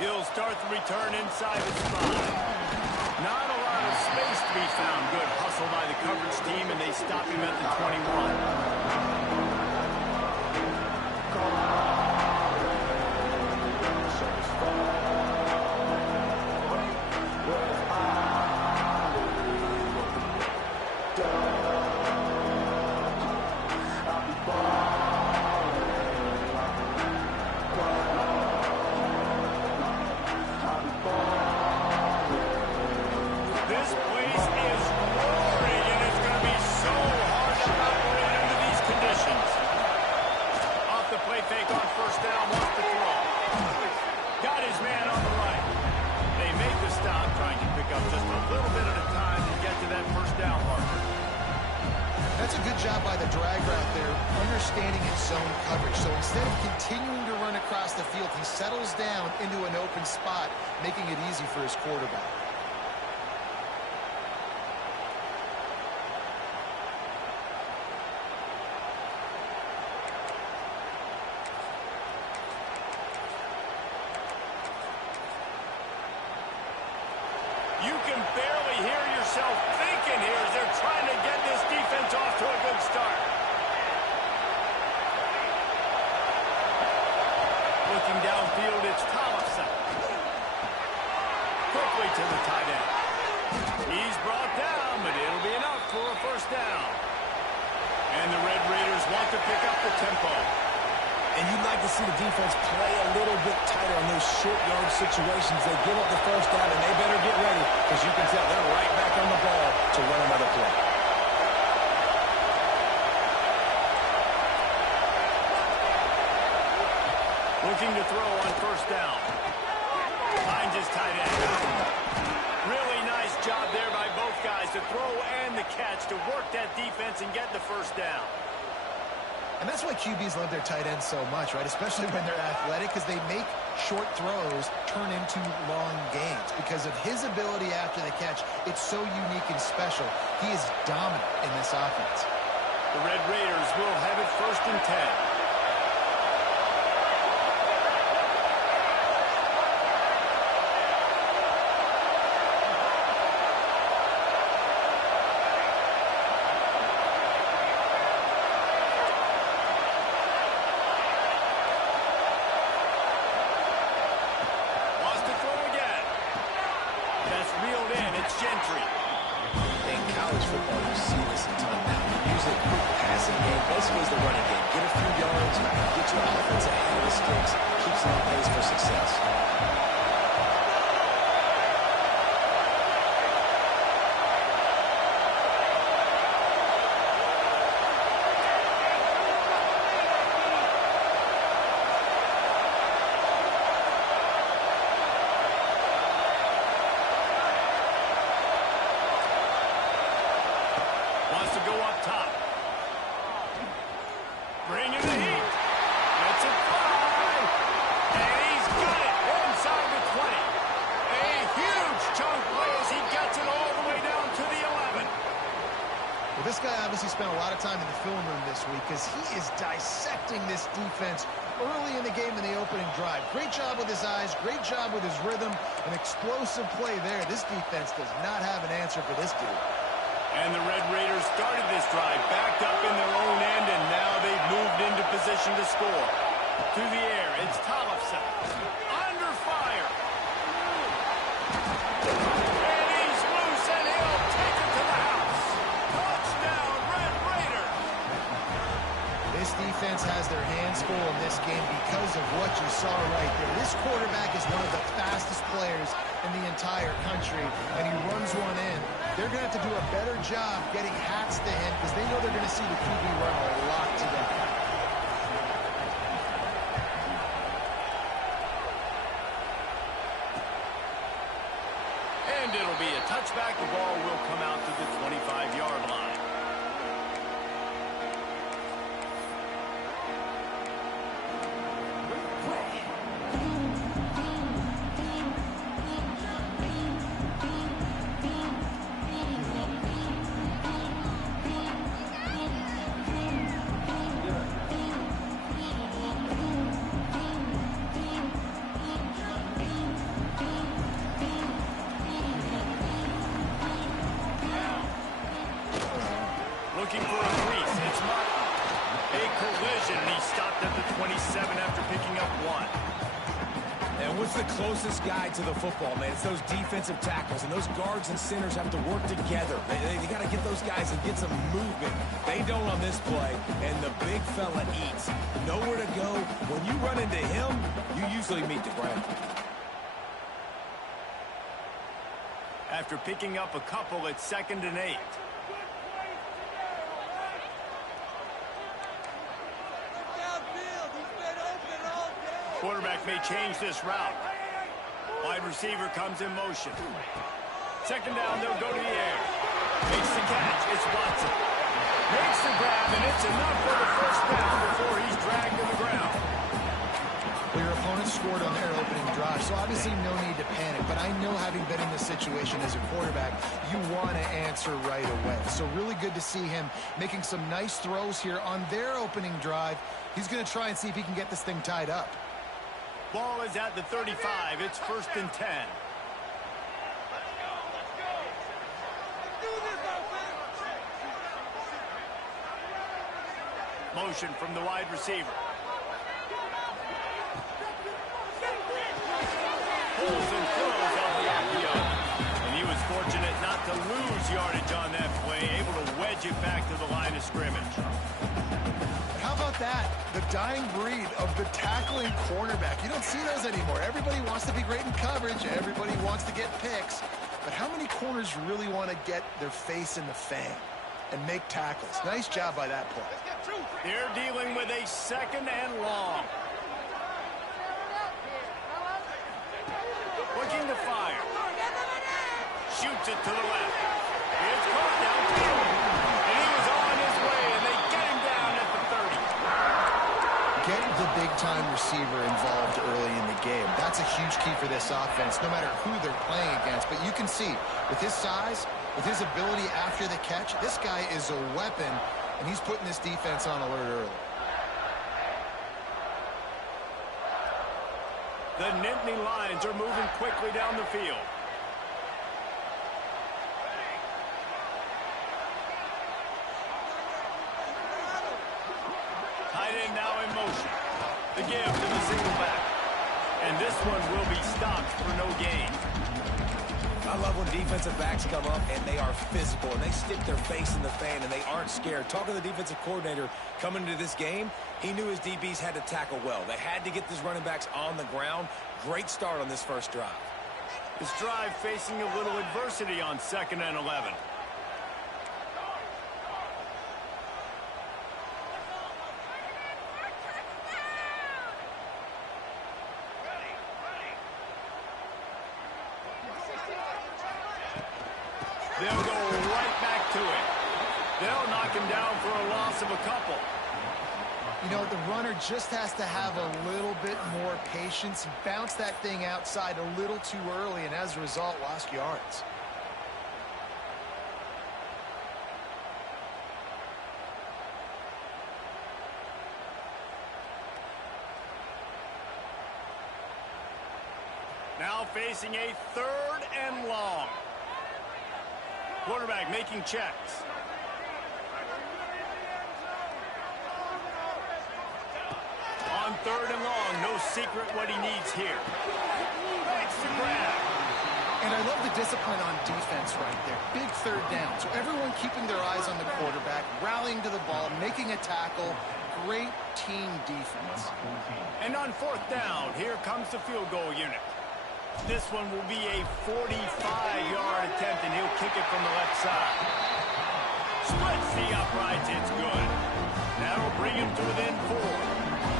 He'll start the return inside his 5. Not a lot of space to be found. Good hustle by the coverage team, and they stop him at the 21. Fake on first down, wants to throw. Got his man on the right. They make the stop, trying to pick up just a little bit at a time to get to that first down marker. That's a good job by the drag route there, understanding its zone coverage. So instead of continuing to run across the field, he settles down into an open spot, making it easy for his quarterback. You can barely hear yourself thinking here as they're trying to get this defense off to a good start. Looking downfield, it's Thompson. Quickly to the tight end. He's brought down, but it'll be enough for a first down. And the Red Raiders want to pick up the tempo. And you'd like to see the defense play a little bit tighter on those short yard situations. They give up the first down, and they better get ready because you can tell they're right back on the ball to run another play. Looking to throw on first down. Finds his tight end. Really nice job there by both guys to throw and the catch to work that defense and get the first down. And that's why QBs love their tight ends so much, right? Especially when they're athletic, because they make short throws turn into long gains. Because of his ability after the catch, it's so unique and special. He is dominant in this offense. The Red Raiders will have it 1st and 10. In college football, you see this a ton now. Use a quick passing game, basically as the running game. Get a few yards, get your offense ahead of the sticks, keeps them on pace for success. Wants to go up top. Bring in the heat. Lets it fly. And he's got it inside the 20. A huge chunk play as he gets it all the way down to the 11. Well, this guy obviously spent a lot of time in the film room this week because he is dissecting this defense early in the game in the opening drive. Great job with his eyes, great job with his rhythm, an explosive play there. This defense does not have an answer for this dude. And the Red Raiders started this drive backed up in their own end, and now they've moved into position to score. Through the air, it's Tollefson. Under fire. And he's loose, and he'll take it to the house. Touchdown, Red Raiders. This defense has their hands full in this game because of what you saw right there. This quarterback is one of the fastest players in the entire country, and he runs one in. They're going to have to do a better job getting hats to him because they know they're going to see the QB run a lot today. And it'll be a touchback. The ball will come out to the 25-yard line. Reese, it's Martin. A collision, and he stopped at the 27 after picking up 1. And what's the closest guy to the football, man? It's those defensive tackles, and those guards and centers have to work together. They got to get those guys and get some movement. They don't on this play, and the big fella eats. Nowhere to go. When you run into him, you usually meet the ground. After picking up a couple, it's 2nd and 8. Quarterback may change this route. Wide receiver comes in motion. 2nd down, they'll go to the air. Makes the catch, it's Watson. Makes the grab, and it's enough for the 1st down before he's dragged to the ground. Well, your opponent scored on their opening drive, so obviously no need to panic. But I know, having been in this situation as a quarterback, you want to answer right away. So really good to see him making some nice throws here on their opening drive. He's going to try and see if he can get this thing tied up. Ball is at the 35. It's 1st and 10. Motion from the wide receiver. Pulls and throws off the RPO. And he was fortunate not to lose yardage on that play, able to wedge it back to the line of scrimmage. How about that? The dying breed of the tackling cornerback. You don't see those anymore. Everybody wants to be great in coverage. Everybody wants to get picks. But how many corners really want to get their face in the fan and make tackles? Nice job by that play. They're dealing with a 2nd and long. Looking to fire. Shoots it to the left. It's caught downfield. And he was on his way, and they get him down at the 30. Get the big-time receiver involved early in the game. That's a huge key for this offense, no matter who they're playing against. But you can see, with his size, with his ability after the catch, this guy is a weapon, and he's putting this defense on alert early. The Nittany Lions are moving quickly down the field. Tight end now in motion. The give to the single back. And this one will be stopped for no gain. I love when defensive backs come up and they are physical and they stick their face in the fan and they aren't scared. Talking to the defensive coordinator coming into this game, he knew his DBs had to tackle well. They had to get these running backs on the ground. Great start on this first drive. This drive facing a little adversity on 2nd and 11. They'll go right back to it. They'll knock him down for a loss of a couple. You know, the runner just has to have a little bit more patience, bounce that thing outside a little too early, and as a result, lost yards. Now facing a 3rd and long. Quarterback making checks. On 3rd and long, no secret what he needs here. Makes the grab. And I love the discipline on defense right there. Big 3rd down. So everyone keeping their eyes on the quarterback, rallying to the ball, making a tackle. Great team defense. And on 4th down, here comes the field goal unit. This one will be a 45-yard attempt, and he'll kick it from the left side. Splits the uprights, it's good. That'll bring him to within 4.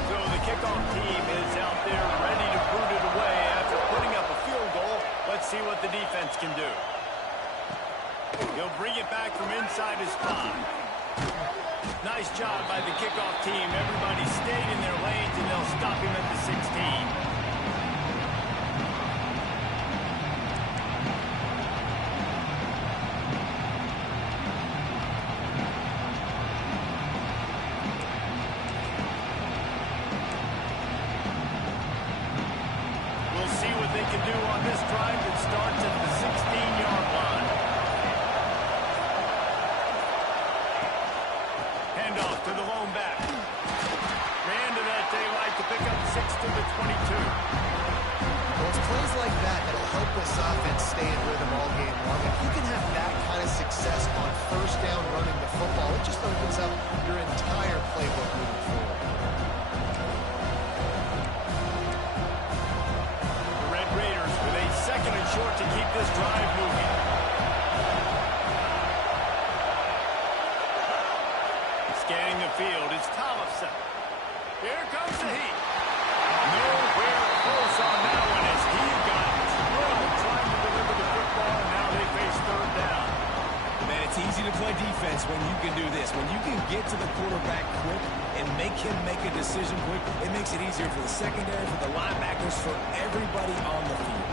So the kickoff team is out there ready to boot it away after putting up a field goal. Let's see what the defense can do. He'll bring it back from inside his 5. Nice job by the kickoff team. Everybody stayed in their lanes, and they'll stop him at the 16. Do on this drive that starts at the 16-yard line. handoff to the lone back. Ran to that daylight to pick up 6 to the 22. Well, it's plays like that that'll help this offense stay in rhythm all game long. If you can have that kind of success on first down running the football, it just opens up your entire playbook moving forward. The Red Raiders with a 2nd and short to keep this drive moving. Scanning the field, it's Tollefson. Here comes the heat. Nowhere close on that one as he got drilled trying to deliver the football, and now they face 3rd down. Man, it's easy to play defense when you can do this. When you can get to the quarterback quick and make him make a decision quick, it makes it easier for the secondary, for the linebackers, for everybody on the field.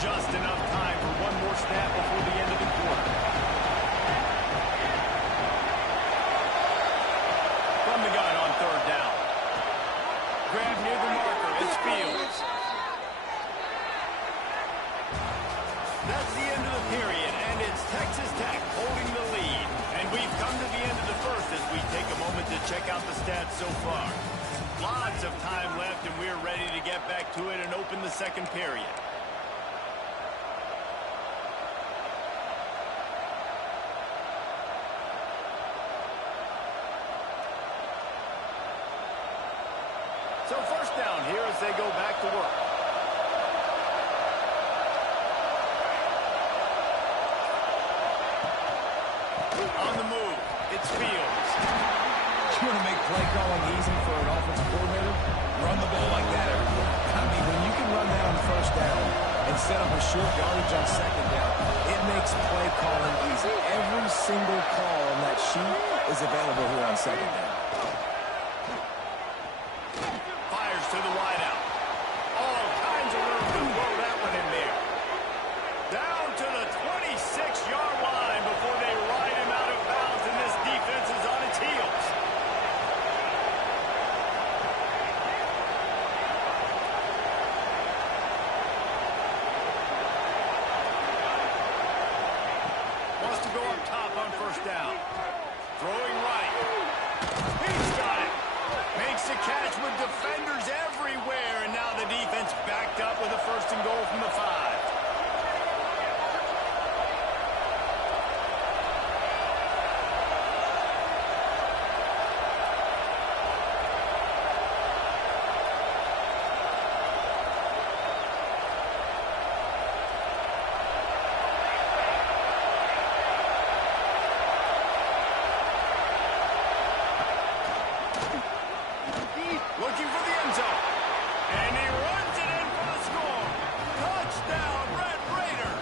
Just enough time for one more snap before the end of the quarter. From the gun on 3rd down. Grab near the marker. It's Fields. That's the end of the period, and it's Texas Tech holding the lead. And we've come to the end of the first as we take a moment to check out the stats so far. Lots of time left, and we're ready to get back to it and open the 2nd period. So 1st down here as they go back to work. On the move, it's Fields. You want to make play calling easy for an offensive coordinator? Run the ball like that everywhere. I mean, when you can run that on 1st down and set up a short yardage on 2nd down, it makes play calling easy. Every single call on that sheet is available here on 2nd down. To the wideout. All kinds of room to throw that one in there. Down to the 26-yard line before they ride him out of bounds, and this defense is on its heels. Wants to go up top on 1st down. Throwing right. He's got it. Makes the catch with defenders everywhere, and now the defense backed up with a 1st and goal from the 5. Looking for the end zone. And he runs it in for the score. Touchdown, Red Raider.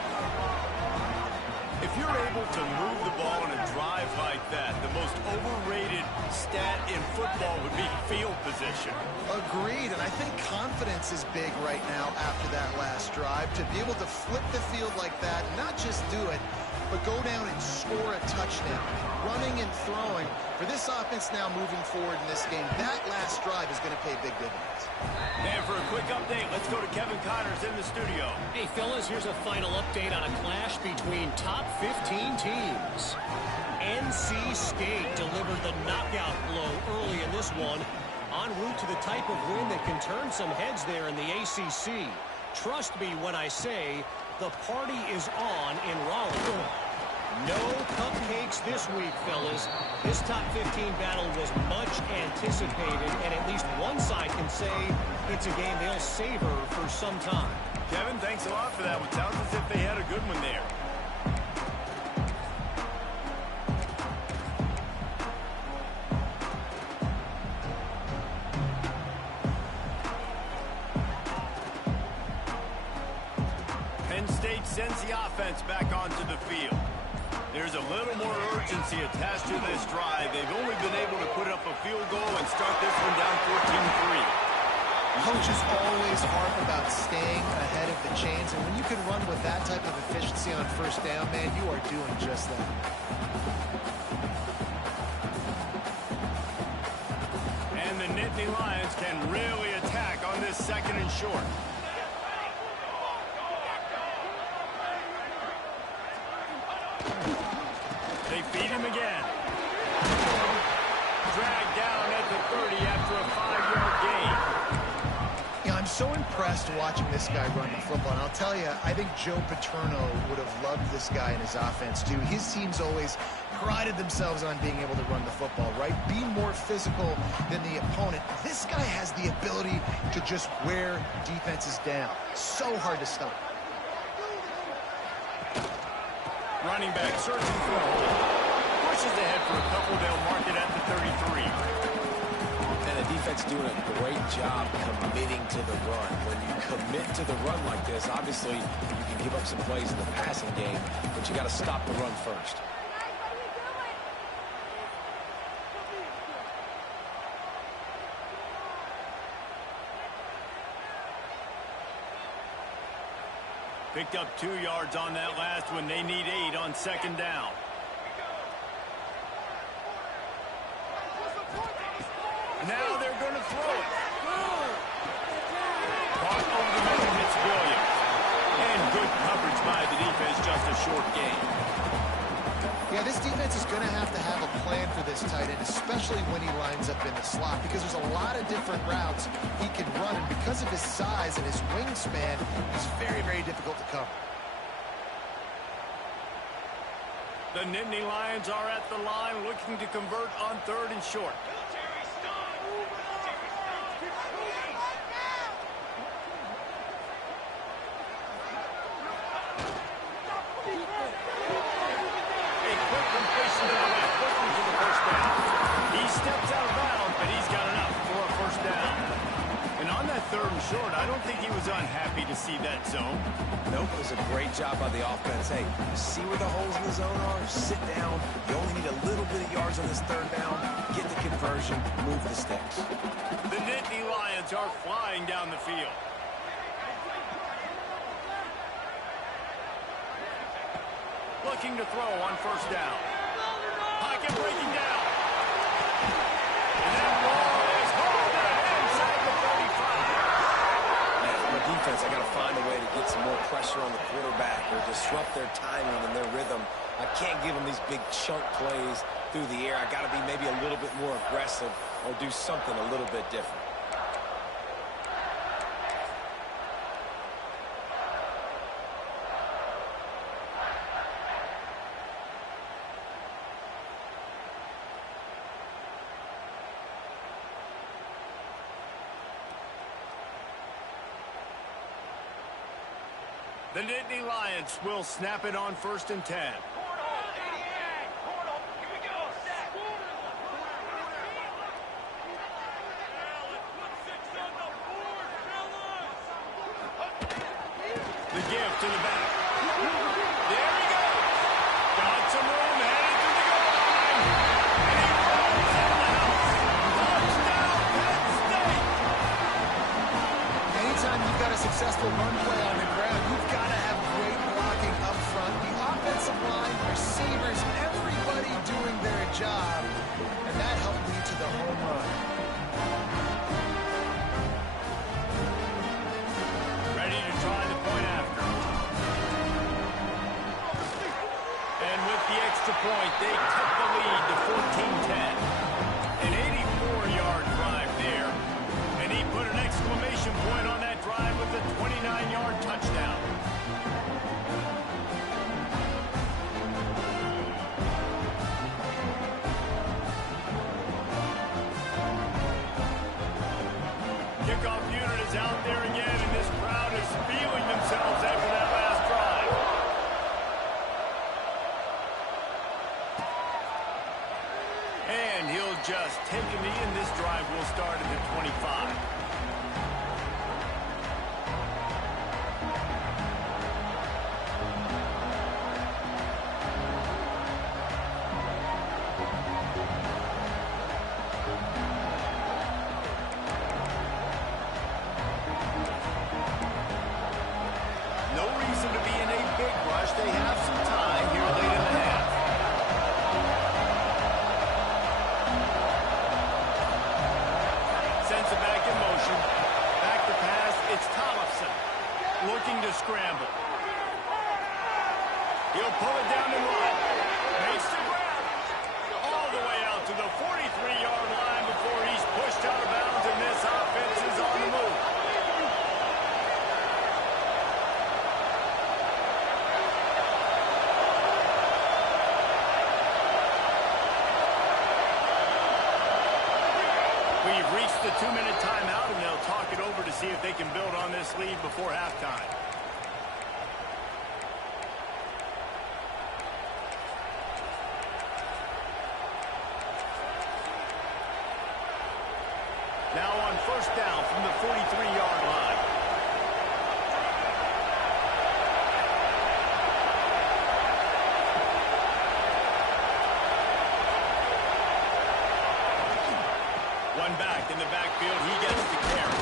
If you're able to move the ball in a drive like that, the most overrated stat in football would be field position. Agreed, and I think confidence is big right now after that last drive. To be able to flip the field like that, not just do it, but go down and score a touchdown. Running and throwing. For this offense now moving forward in this game, that last drive is going to pay big dividends. And for a quick update, let's go to Kevin Connors in the studio. Hey, fellas, here's a final update on a clash between top 15 teams. NC State delivered the knockout blow early in this one, en route to the type of win that can turn some heads there in the ACC. Trust me when I say the party is on in Raleigh. No cupcakes this week, fellas. This top 15 battle was much anticipated, and at least one side can say it's a game they'll savor for some time. Kevin, thanks a lot for that one. Sounds as if they had a good one there. Penn State sends the offense back onto the field. There's a little more urgency attached to this drive. They've only been able to put up a field goal and start this one down 14-3. Coaches always harp about staying ahead of the chains, and when you can run with that type of efficiency on 1st down, man, you are doing just that. And the Nittany Lions can really attack on this 2nd and short. They feed him again. Dragged down at the 30 after a 5-yard gain. Yeah, I'm so impressed watching this guy run the football. And I'll tell you, I think Joe Paterno would have loved this guy in his offense, too. His teams always prided themselves on being able to run the football, right? Be more physical than the opponent. This guy has the ability to just wear defenses down. So hard to stop. Running back searching for a hole. Pushes ahead for a couple. They'll mark it at the 33. And the defense doing a great job committing to the run. When you commit to the run like this, obviously you can give up some plays in the passing game, but you got to stop the run first. Picked up 2 yards on that last one. They need 8 on second down. Now they're going to throw it. Caught over the middle. It's Williams. And good coverage by the defense. Just a short gain. Yeah, this defense is going to have a plan for this tight end, especially when he lines up in the slot, because there's a lot of different routes he can run, and because of his size and his wingspan, he's very, very difficult to cover. The Nittany Lions are at the line looking to convert on 3rd and short. Steps out of bounds, but he's got enough for a first down. And on that 3rd and short, I don't think he was unhappy to see that zone. Nope, it was a great job by the offense. Hey, see where the holes in the zone are? Sit down. You only need a little bit of yards on this 3rd down. Get the conversion, move the sticks. The Nittany Lions are flying down the field. Looking to throw on 1st down. Pocket breaking down. And that ball is hauled inside the 35. Man, from a defense, I got to find a way to get some more pressure on the quarterback or disrupt their timing and their rhythm. I can't give them these big chunk plays through the air. I got to be maybe a little bit more aggressive or do something a little bit different. The Nittany Lions will snap it on 1st and 10. The give to the back. There he goes. Got some room, headed to the goal line. And he rolls in the house. Touchdown, Penn State. Anytime you've got a successful run play on the ground, you've got to have great blocking up front. The offensive line, receivers, everybody doing their job. And that helped lead to the home run. Ready to try the point after. And with the extra point, they took the lead to 14-10. An 84-yard drive there. And he put an exclamation point on that drive with a 29-yard touchdown. Kickoff unit is out there again, and this crowd is feeling themselves after that last drive. And he'll just take a knee, and this drive will start at the 25. No reason to be in a big rush. They have some time here late in the half. Sends it back in motion. reached the 2-minute timeout, and they'll talk it over to see if they can build on this lead before halftime. Now on first down from the 43-yard line. One back in the backfield. He gets the carry.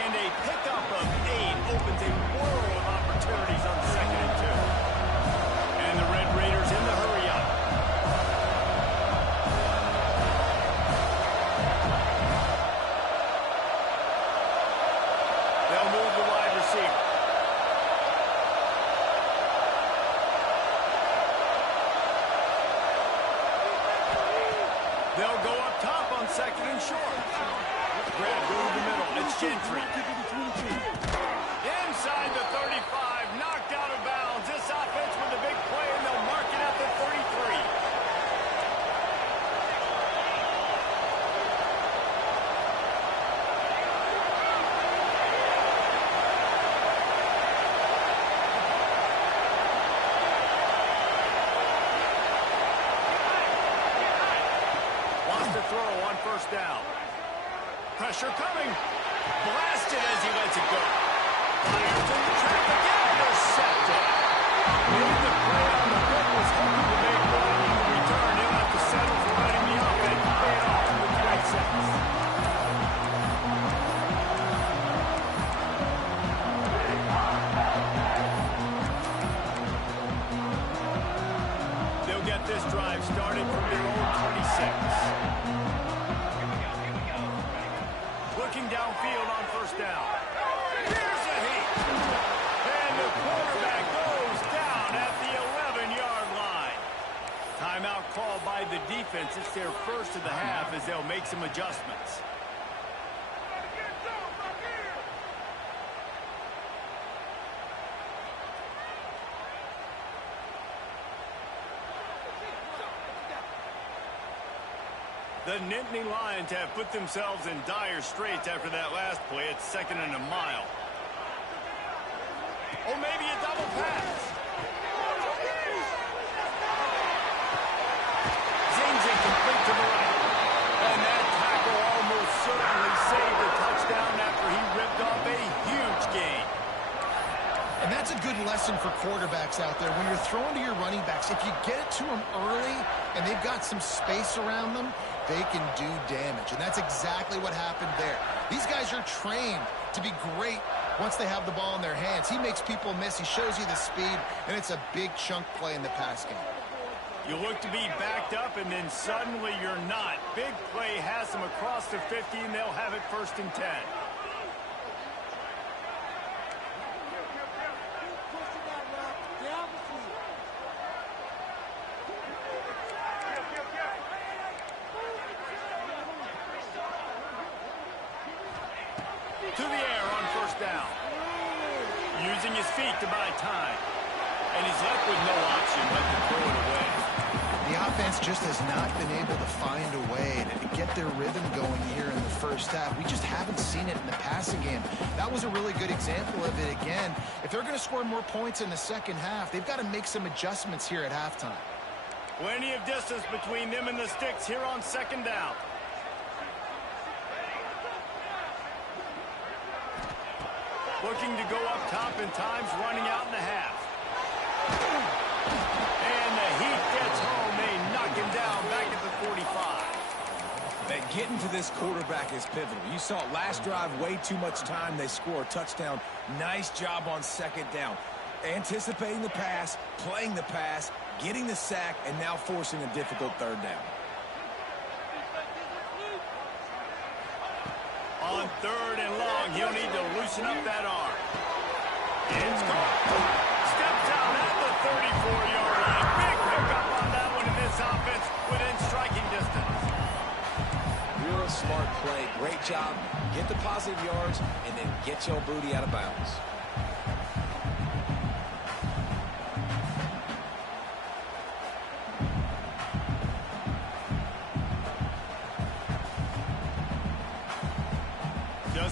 And a pickup of 8 opens a world of opportunities on 2nd and 2. And the Red Raiders in the hurry-up. They'll move the wide receiver. They'll go up top on 2nd and short. Grab, go to the middle. It's Gentry. Inside the 35, knocked out of bounds. This offense with a big play, and they'll mark it at the 33. Throw on first down. Pressure coming. Blasted as he lets it go. Fires in the trap again. Intercepted. Made the play on the hook. Was hoping to make one on the return. He'll have to settle for letting the offense pay it off with 20 seconds. They'll get this drive started from their own 26. Looking downfield on first down. Here's a heat. And the quarterback goes down at the 11-yard line. Timeout called by the defense. It's their first of the half as they'll make some adjustments. The Nittany Lions have put themselves in dire straits after that last play. It's 2nd and a mile. Oh, maybe a double pass. Zings it complete to the right. And that tackle almost certainly saved a touchdown after he ripped off a huge gain. And that's a good lesson for quarterbacks out there. When you're throwing to your running backs, if you get it to them early and they've got some space around them, they can do damage. And that's exactly what happened there. These guys are trained to be great once they have the ball in their hands. He makes people miss. He shows you the speed, and it's a big chunk play in the pass game. You look to be backed up, and then suddenly you're not. Big play has them across the 50, and they'll have it 1st and 10. To the air on first down. Using his feet to buy time. And he's left with no option but to throw it away. The offense just has not been able to find a way to get their rhythm going here in the first half. We just haven't seen it in the passing game. That was a really good example of it again. If they're going to score more points in the second half, they've got to make some adjustments here at halftime. Plenty of distance between them and the sticks here on 2nd down. Looking to go up top, and time's running out in the half. And the Heat gets home. They knock him down back at the 45. That getting to this quarterback is pivotal. You saw it last drive, way too much time. They score a touchdown. Nice job on 2nd down. Anticipating the pass, playing the pass, getting the sack, and now forcing a difficult 3rd down. On 3rd and long, he'll need to loosen up that arm. It's gone. Steps out at the 34-yard line. Big pickup on that one in this offense within striking distance. Real smart play. Great job. Get the positive yards and then get your booty out of bounds.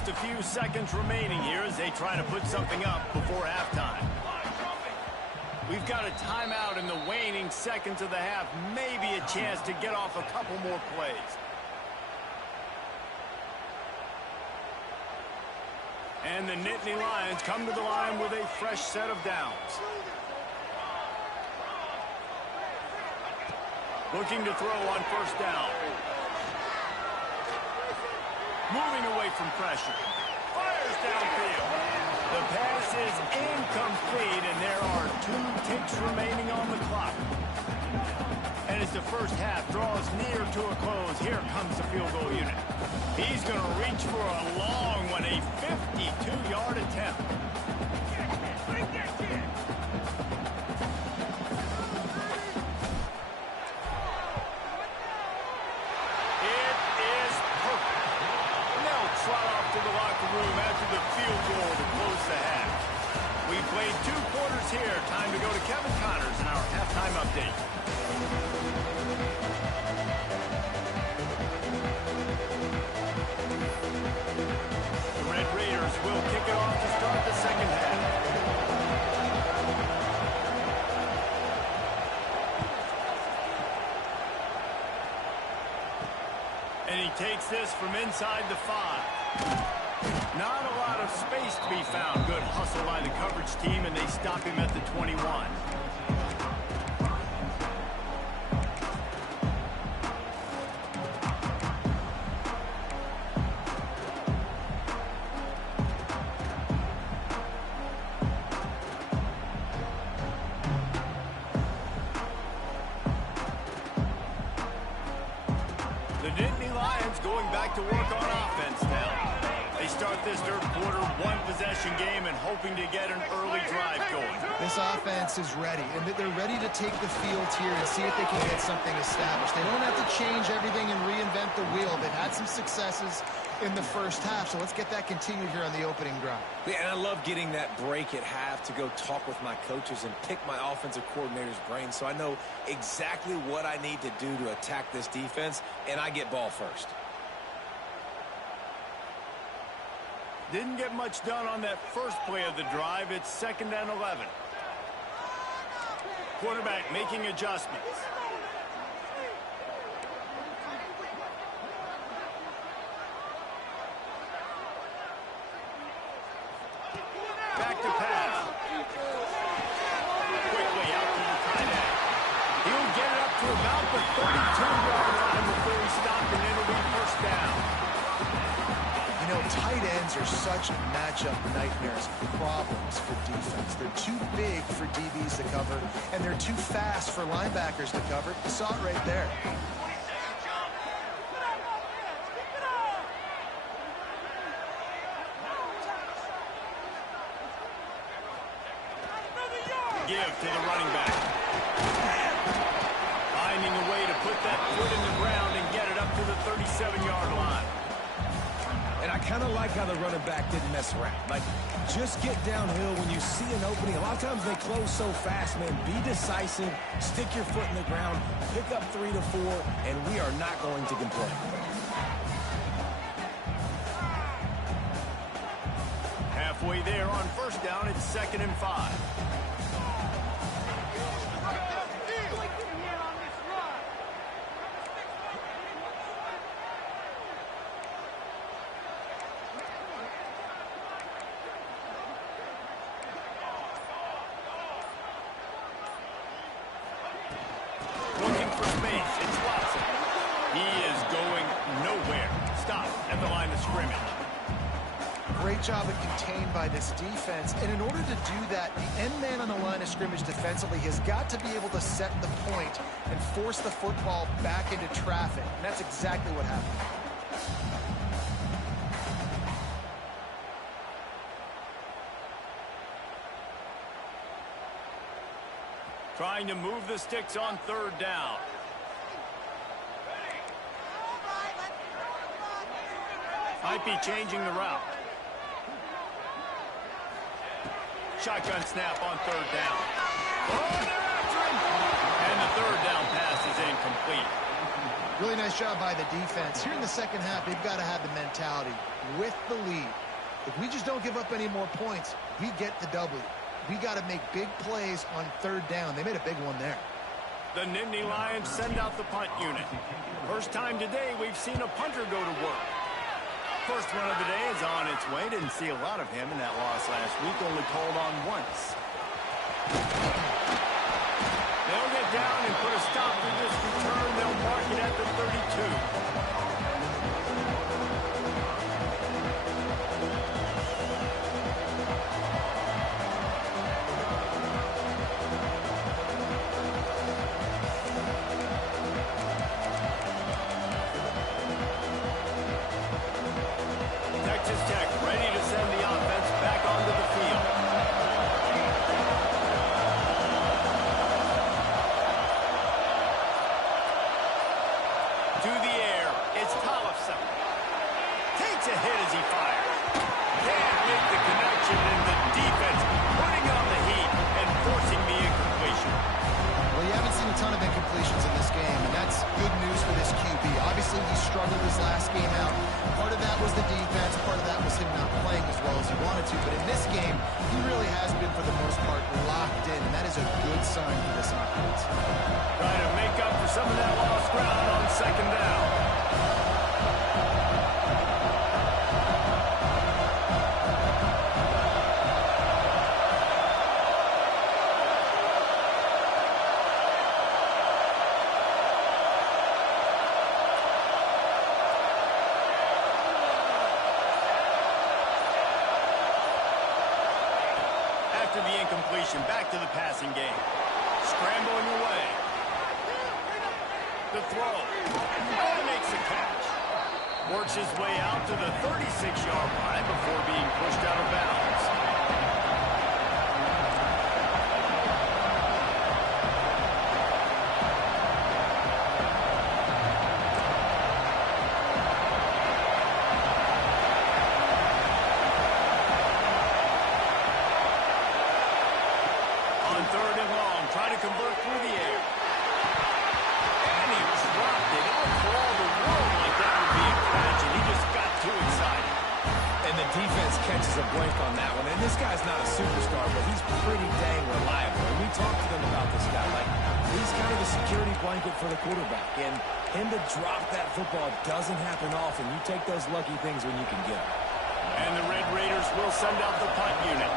Just a few seconds remaining here as they try to put something up before halftime. We've got a timeout in the waning seconds of the half. Maybe a chance to get off a couple more plays. And the Nittany Lions come to the line with a fresh set of downs. Looking to throw on first down. Moving away from pressure. Fires downfield. The pass is incomplete, and there are 2 ticks remaining on the clock. And as the first half draws near to a close, here comes the field goal unit. He's going to reach for a long one, a 52-yard attempt. It is perfect. And they'll trot off to the locker room after the field goal to close the half. We played 2 quarters here. Time to go to Kevin Connors in our halftime update. The Red Raiders will kick it off to start the second half. And he takes this from inside the 5. Not a lot of space to be found. Good hustle by the coverage team, and they stop him at the 21. The Nittany Lions going back to work on offense now. They start this third quarter, 1-possession game, and hoping to get an early drive going. This offense is ready, and they're ready to take the field here and see if they can get something established. They don't have to change everything and reinvent the wheel. They've had some successes in the first half, so let's get that continued here on the opening drive. Yeah, and I love getting that break at half to go talk with my coaches and pick my offensive coordinator's brain so I know exactly what I need to do to attack this defense, and I get ball first. Didn't get much done on that first play of the drive. It's 2nd and 11. Quarterback making adjustments. Back to pass. Quickly out to the tight end. He'll get it up to about the 32-yard line before he stopped, and it'll be first down. You know, tight ends are such matchup nightmares, problems for defense. They're too big for DBs to cover, and they're too fast for linebackers to cover. You saw it right there. Give to the running back. Finding a way to put that foot in the ground and get it up to the 37-yard line. And I kind of like how the running back didn't mess around. Like, just get downhill when you see an opening. A lot of times they close so fast, man. Be decisive, stick your foot in the ground, pick up 3 to 4, and we are not going to complain. Halfway there on first down, it's 2nd and 5. Looking for space, it's Watson. He is going nowhere. Stop at the line of scrimmage. Great job of contained by this defense. And in order to do that, the end man on the line of scrimmage defensively has got to be able to set the point and force the football back into traffic. And that's exactly what happened. Trying to move the sticks on third down. Might be changing the route. Shotgun snap on third down. Oh, they're after him! And the third down pass is incomplete. Really nice Nice job by the defense. Here in the second half, they've got to have the mentality with the lead. If we just don't give up any more points, we get the W. We got to make big plays on third down. They made a big one there. The Nittany Lions send out the punt unit. First time today we've seen a punter go to work. First one of the day is on its way. Didn't see a lot of him in that loss last week. Only called on once. They'll get down and put a stop to this return. They'll mark it at the 32. But in this game, he really has been, for the most part, locked in, and that is a good sign for this offense. Trying to make up for some of that lost ground on second down. After the incompletion, back to the passing game. Scrambling away. The throw. And makes the catch. Works his way out to the 36-yard line before being pushed out of bounds. Catches a blank on that one. And this guy's not a superstar, but he's pretty dang reliable. And we talked to them about this guy. Like, he's kind of the security blanket for the quarterback. And him to drop that football doesn't happen often. You take those lucky things when you can get them. And the Red Raiders will send out the punt unit.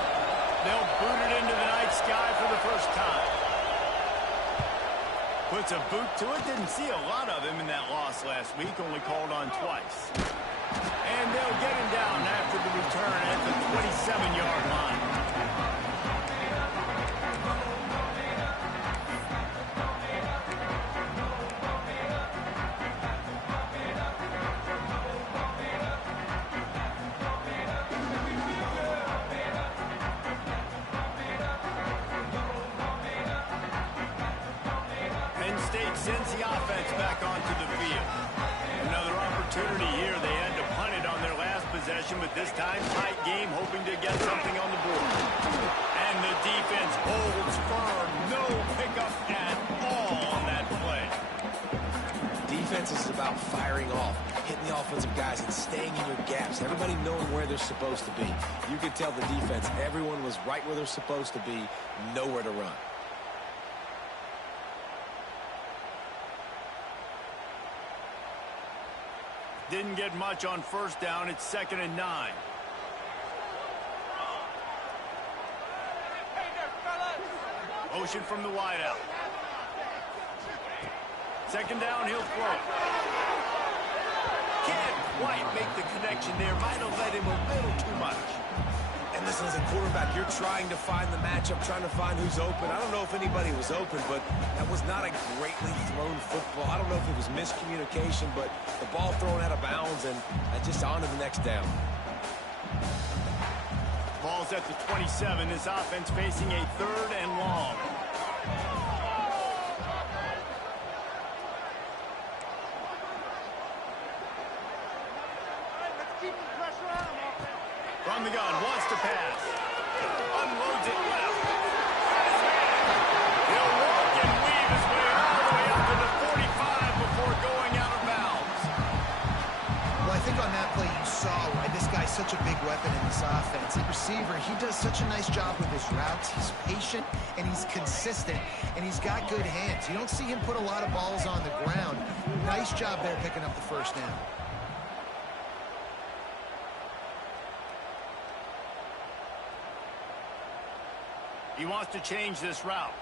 They'll boot it into the night sky for the first time. Puts a boot to it. Didn't see a lot of him in that loss last week. Only called on twice. And they'll get him down after the return at the 27-yard line. Penn State sends the offense back onto the field. Another opportunity here. They had to punt it on their last possession, but this time tight game, hoping to get something on the board. And the defense holds firm. No pickup at all on that play. Defense is about firing off, hitting the offensive guys, and staying in your gaps. Everybody knowing where they're supposed to be. You could tell the defense, everyone was right where they're supposed to be, nowhere to run. Didn't get much on first down. It's 2nd and 9. Motion from the wideout. 2nd down, he'll throw. Can't quite make the connection there. Might have let him a little too much. And listen, as a quarterback, you're trying to find the matchup, trying to find who's open. I don't know if anybody was open, but that was not a greatly thrown football. I don't know if it was miscommunication, but the ball thrown out of bounds and just on to the next down. Ball's at the 27. This offense facing a 3rd and long. From the gun, wants to pass. Unloads it left. He'll walk and weave his way all the way up to the 45 before going out of bounds. weapon in this offense. The receiver, he does such a nice job with his routes. He's patient, and he's consistent, and he's got good hands. You don't see him put a lot of balls on the ground. Nice job there picking up the first down. He wants to change this route.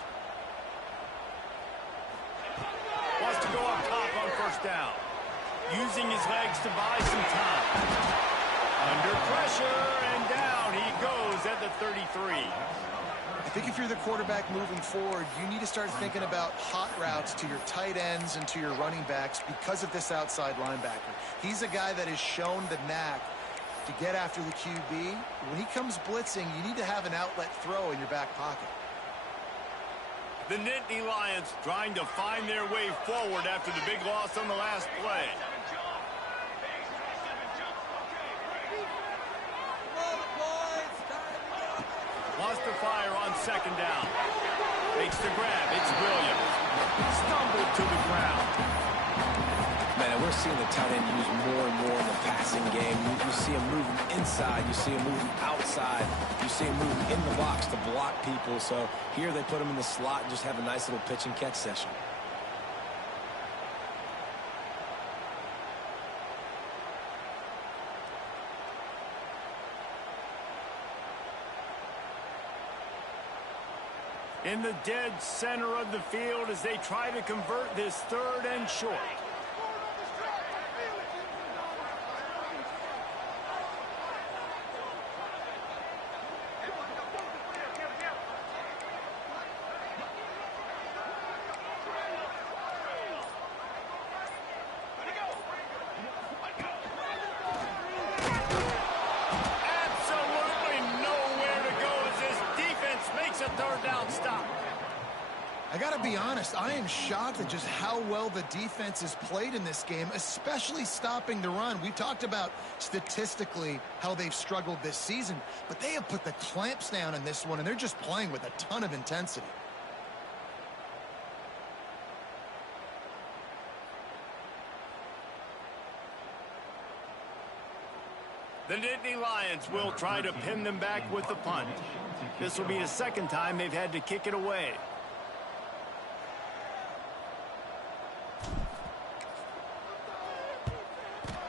Wants to go up top on first down. Using his legs to buy some time. Under pressure, and down he goes at the 33. I think if you're the quarterback moving forward, you need to start thinking about hot routes to your tight ends and to your running backs because of this outside linebacker. He's a guy that has shown the knack to get after the QB. When he comes blitzing, you need to have an outlet throw in your back pocket. The Nittany Lions trying to find their way forward after the big loss on the last play. Wants to fire on second down. Makes the grab. It's Williams. Stumbled to the ground. Man, we're seeing the tight end used more and more in the passing game. You see him moving inside. You see him moving outside. You see him moving in the box to block people. So here they put him in the slot and just have a nice little pitch and catch session. In the dead center of the field as they try to convert this third and short. I got to be honest, I am shocked at just how well the defense has played in this game, especially stopping the run. We talked about statistically how they've struggled this season, but they have put the clamps down in this one, and they're just playing with a ton of intensity. The Nittany Lions will try to pin them back with the punt. This will be the second time they've had to kick it away.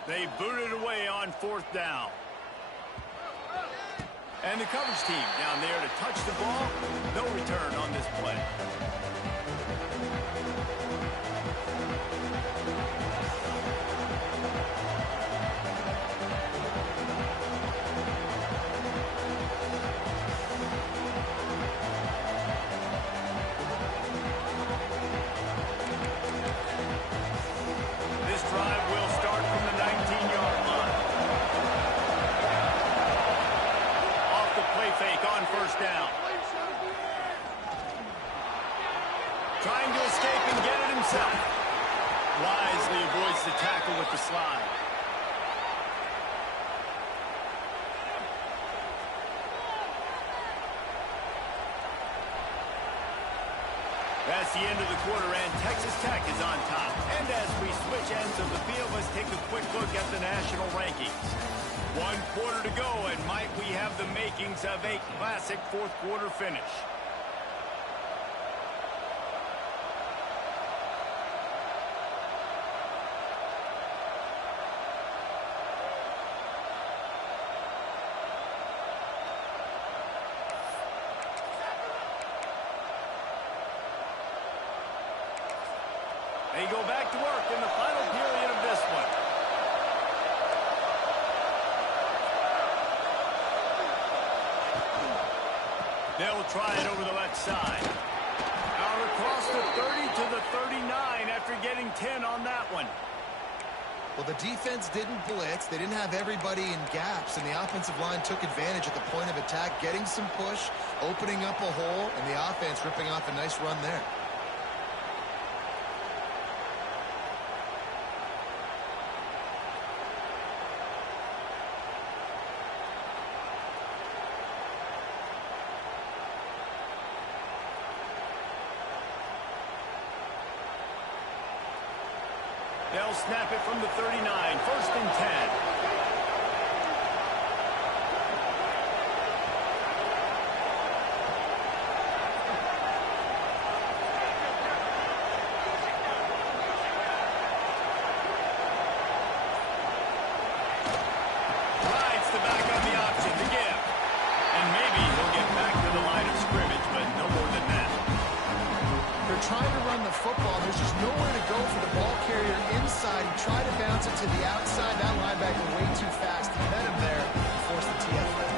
They booted away on fourth down. And the coverage team down there to touch the ball. No return on this play. This drive will start from the 19-yard line. Off the play fake on first down. Trying to escape and get it himself. Wisely avoids the tackle with the slide. That's the end of the quarter, and Texas Tech is on top. And as we switch ends of the field, let's take a quick look at the national rankings. 1 quarter to go, and might we have the makings of a classic fourth quarter finish. They go back to work in the final period of this one. They'll try it over the left side. Out across the 30 to the 39 after getting 10 on that one. Well, the defense didn't blitz. They didn't have everybody in gaps, and the offensive line took advantage at the point of attack, getting some push, opening up a hole, and the offense ripping off a nice run there. They'll snap it from the 39. First and 10. football. There's just nowhere to go for the ball carrier inside. He tried to bounce it to the outside. That linebacker way too fast. He met him there and forced the TFL.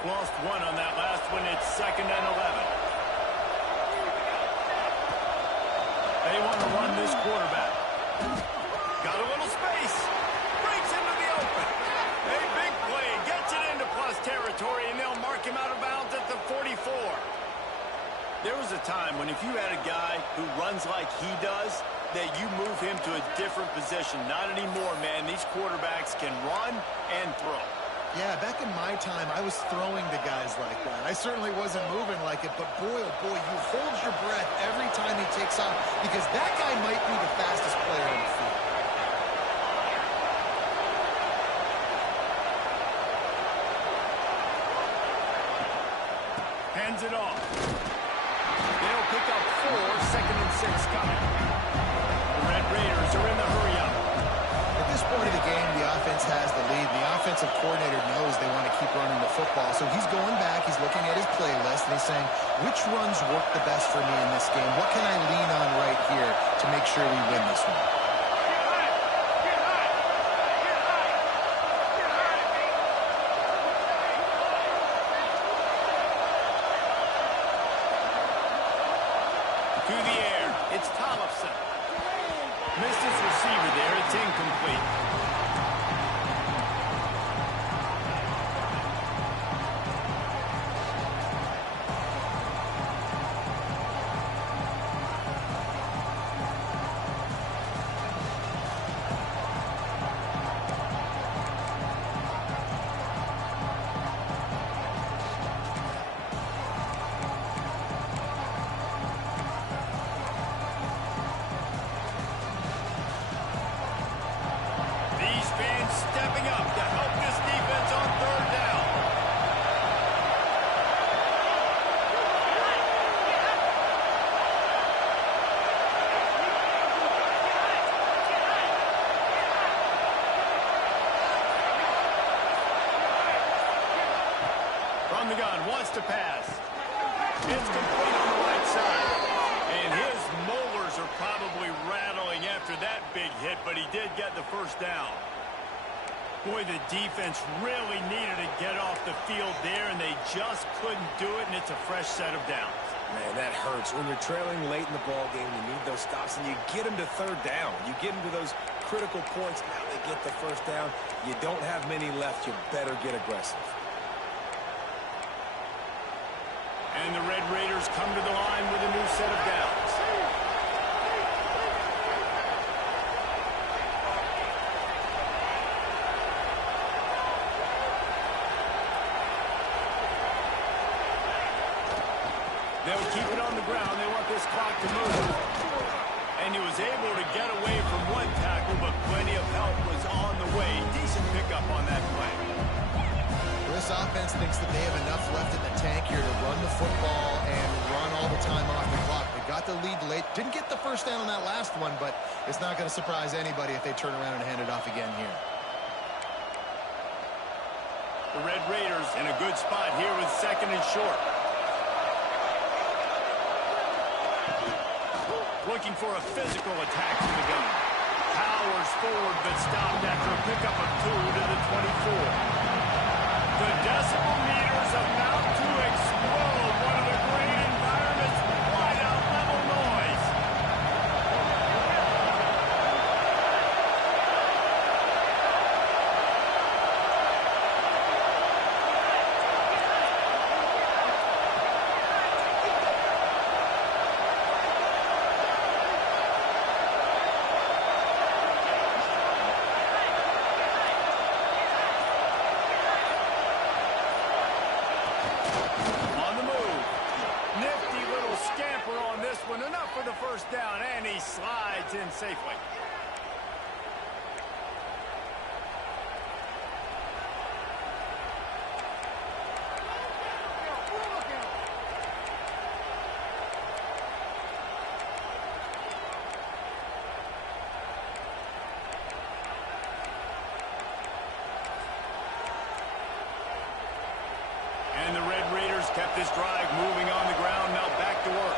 Lost one on that last one. It's 2nd and 11. They want to run this quarterback. Got a little space. Breaks into the open. A big play. Gets it into plus territory, and they'll mark him out of bounds at the 44. There was a time when if you had a guy who runs like he does, that you move him to a different position. Not anymore, man. These quarterbacks can run and throw. Yeah, back in my time, I was throwing to guys like that. I certainly wasn't moving like it, but boy, oh boy, you hold your breath every time he takes off because that guy might be the fastest player on the field. Hands it off. They'll pick up 4, 2nd and 6 coming. The Red Raiders are in the hurry-up. At this point of the game, the offense has the lead. The offensive coordinator knows they want to keep running the football. So he's going back, he's looking at his playlist, and he's saying, which runs work the best for me in this game? What can I lean on right here to make sure we win this one? To the air, it's Tollefson. Missed his receiver there, it's incomplete. Stepping up to help this defense on 3rd down. From the gun, wants to pass. It's complete on the right side. And his molars are probably rattling after that big hit, but he did get the 1st down. Boy, the defense really needed to get off the field there, and they just couldn't do it, and it's a fresh set of downs. Man, that hurts. When you're trailing late in the ball game, you need those stops, and you get them to 3rd down. You get them to those critical points. Now they get the 1st down. You don't have many left. You better get aggressive. And the Red Raiders come to the line with a new set of downs. They'll keep it on the ground. They want this clock to move. And he was able to get away from one tackle, but plenty of help was on the way. Decent pickup on that play. This offense thinks that they have enough left in the tank here to run the football and run all the time off the clock. They got the lead late. Didn't get the 1st down on that last one, but it's not going to surprise anybody if they turn around and hand it off again here. The Red Raiders in a good spot here with 2nd and short. Looking for a physical attack from the gun. Powers forward, but stopped after a pickup of 2 to the 24. The decibel meters about to explode. One of the great environments, wide out level noise. one. Enough for the first down, and he slides in safely. And the Red Raiders kept this drive moving on the ground. Now back to work.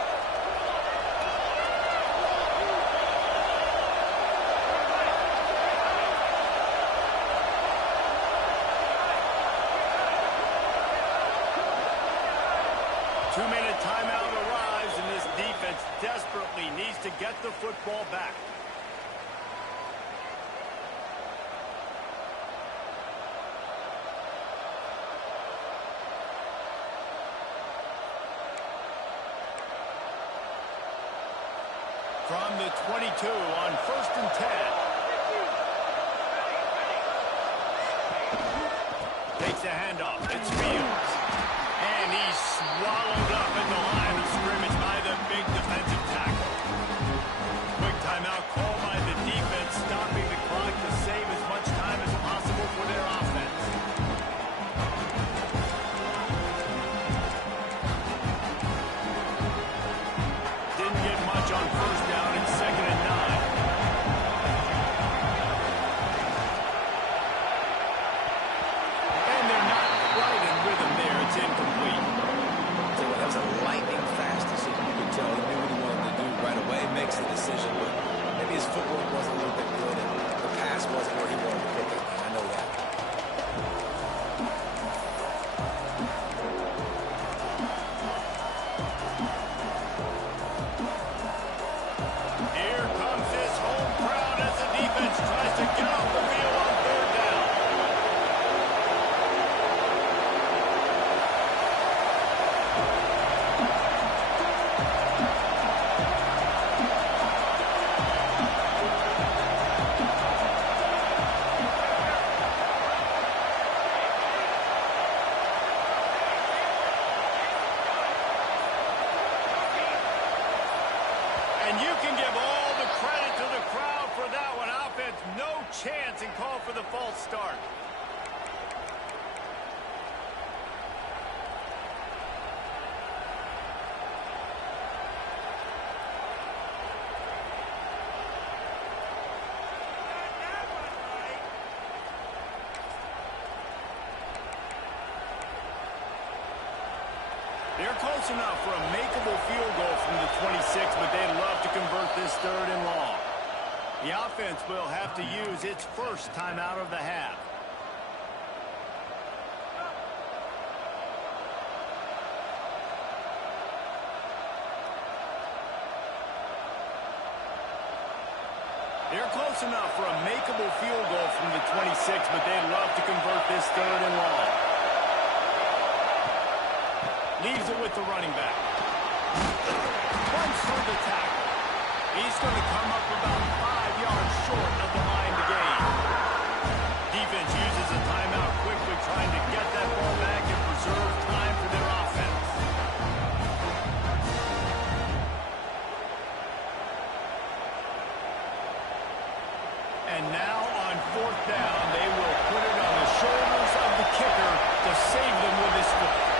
Two-minute timeout arrives, and this defense desperately needs to get the football back. From the 22 on 1st and 10. Takes the handoff. It's Fields. And he's swallowed up at the line of scrimmage by the big defensive tackle. Quick timeout called by the defense, stopping the clock to save as much time as possible for their offense. Didn't get much on first down and 2nd and 9. And they're not quite in rhythm there. It's incomplete. So that was a lightning fast decision. You could tell he knew what he wanted to do right away. Makes the decision, but maybe his footwork wasn't a little bit good, and the pass wasn't where he wanted to pick it. I know that. Here comes his home crowd as the defense tries to get off the field on 3rd down. And you can give all the credit to the crowd for that one. Offense, no chance, and call for the false start. They're close enough for a makeable field goal from the 26, but they'd love to convert this 3rd and long. The offense will have to use its first timeout of the half. They're close enough for a makeable field goal from the 26, but they'd love to convert this 3rd and long. Leaves it with the running back. Runs through the tackle. He's going to come up about 5 yards short of the line to gain. Defense uses a timeout quickly, trying to get that ball back and preserve time for their offense. And now on 4th down, they will put it on the shoulders of the kicker to save them with his foot.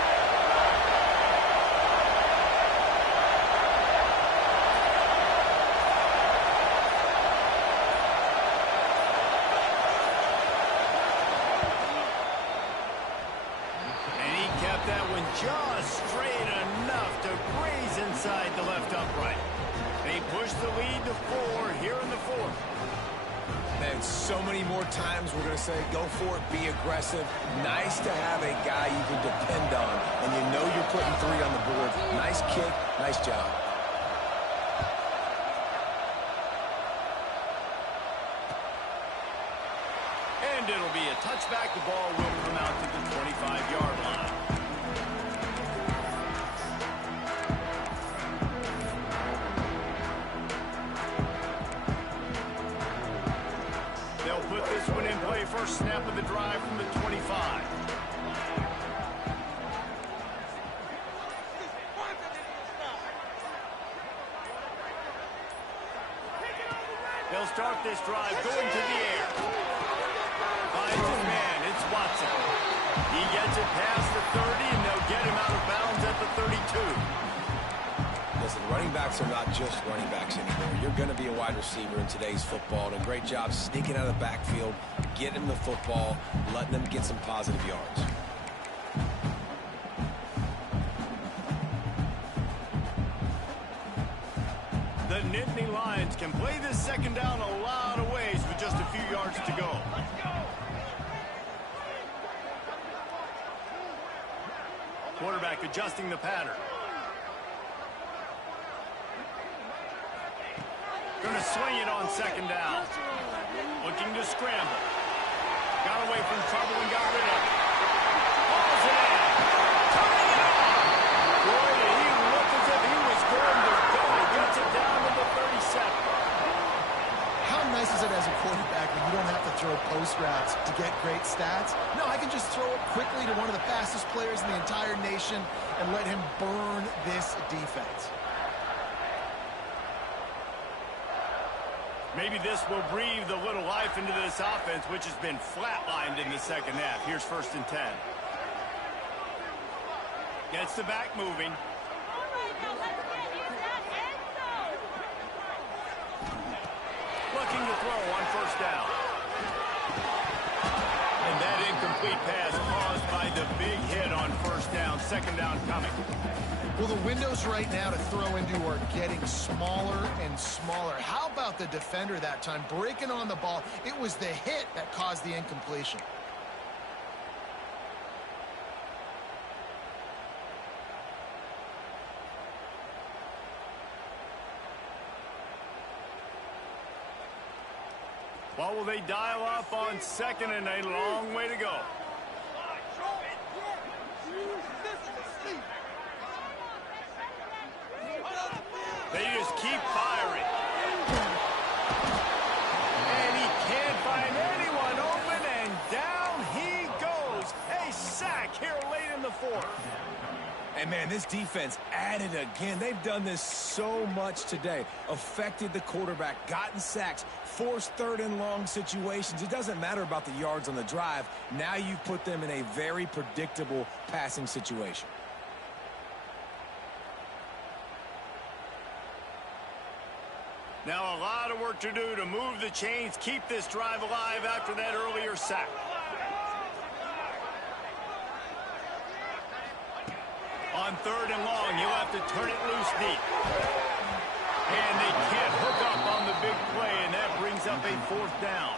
That one just straight enough to graze inside the left upright. They push the lead to 4 here in the 4th. Man, so many more times we're going to say, go for it, be aggressive. Nice to have a guy you can depend on, and you know you're putting 3 on the board. Nice kick, nice job. And it'll be a touchback. The ball will come out to the 25-yard line. They'll put this one in play. First snap of the drive from the 25. They'll start this drive going to the air. Finds his man. It's Watson. He gets it past the 30, and they'll get him out of bounds at the 32. Listen, running backs are not just running backs anymore. You're going to be a wide receiver in today's football, and a great job sneaking out of the backfield, getting the football, letting them get some positive yards. The Nittany Lions can play this second down a lot of ways with just a few yards to go. Quarterback adjusting the pattern. Going to swing it on second down. Looking to scramble. Got away from trouble and got rid of it. Balls it in. Turning it on. Boy, he looked as if he was going to go. Gets it down to the 37. How nice is it as a quarterback when you don't have to throw post routes to get great stats? No, I can just throw it quickly to one of the fastest players in the entire nation and let him burn this defense. Maybe this will breathe a little life into this offense, which has been flatlined in the second half. Here's 1st and 10. Gets the back moving. Looking to throw on 1st down. And that incomplete pass caused by the big hit on 1st down. 2nd down coming. Well, the windows right now to throw into are getting smaller and smaller. How about the defender that time breaking on the ball? It was the hit that caused the incompletion. Well, will they dial up on 2nd and a long way to go? They just keep firing. And he can't find anyone open, and down he goes. A sack here late in the 4th. And, man, this defense added again. They've done this so much today. Affected the quarterback, gotten sacks, forced 3rd and long situations. It doesn't matter about the yards on the drive. Now you've put them in a very predictable passing situation. Now a lot of work to do to move the chains, keep this drive alive after that earlier sack. On 3rd and long, he'll have to turn it loose deep. And they can't hook up on the big play, and that brings up a 4th down.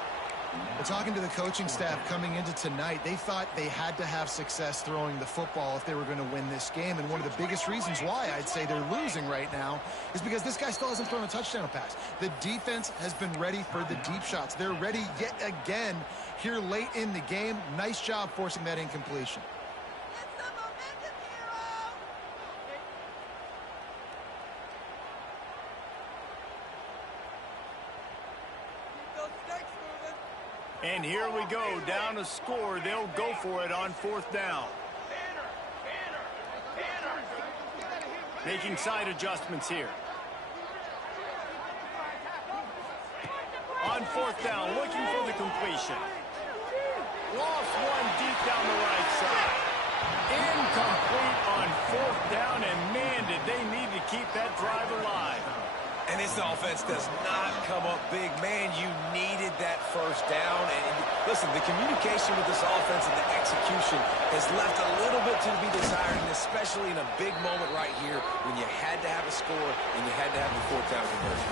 Well, talking to the coaching staff coming into tonight, they thought they had to have success throwing the football if they were going to win this game. And one of the biggest reasons why I'd say they're losing right now is because this guy still hasn't thrown a touchdown pass. The defense has been ready for the deep shots. They're ready yet again here late in the game. Nice job forcing that incompletion. And here we go, down a score. They'll go for it on 4th down. Making side adjustments here. On 4th down, looking for the completion. Lost one deep down the right side. Incomplete on 4th down, and man, did they need to keep that drive alive. And this offense does not come up big. Man, you needed that 1st down. And listen, the communication with this offense and the execution has left a little bit to be desired, and especially in a big moment right here when you had to have a score and you had to have the 4th down conversion.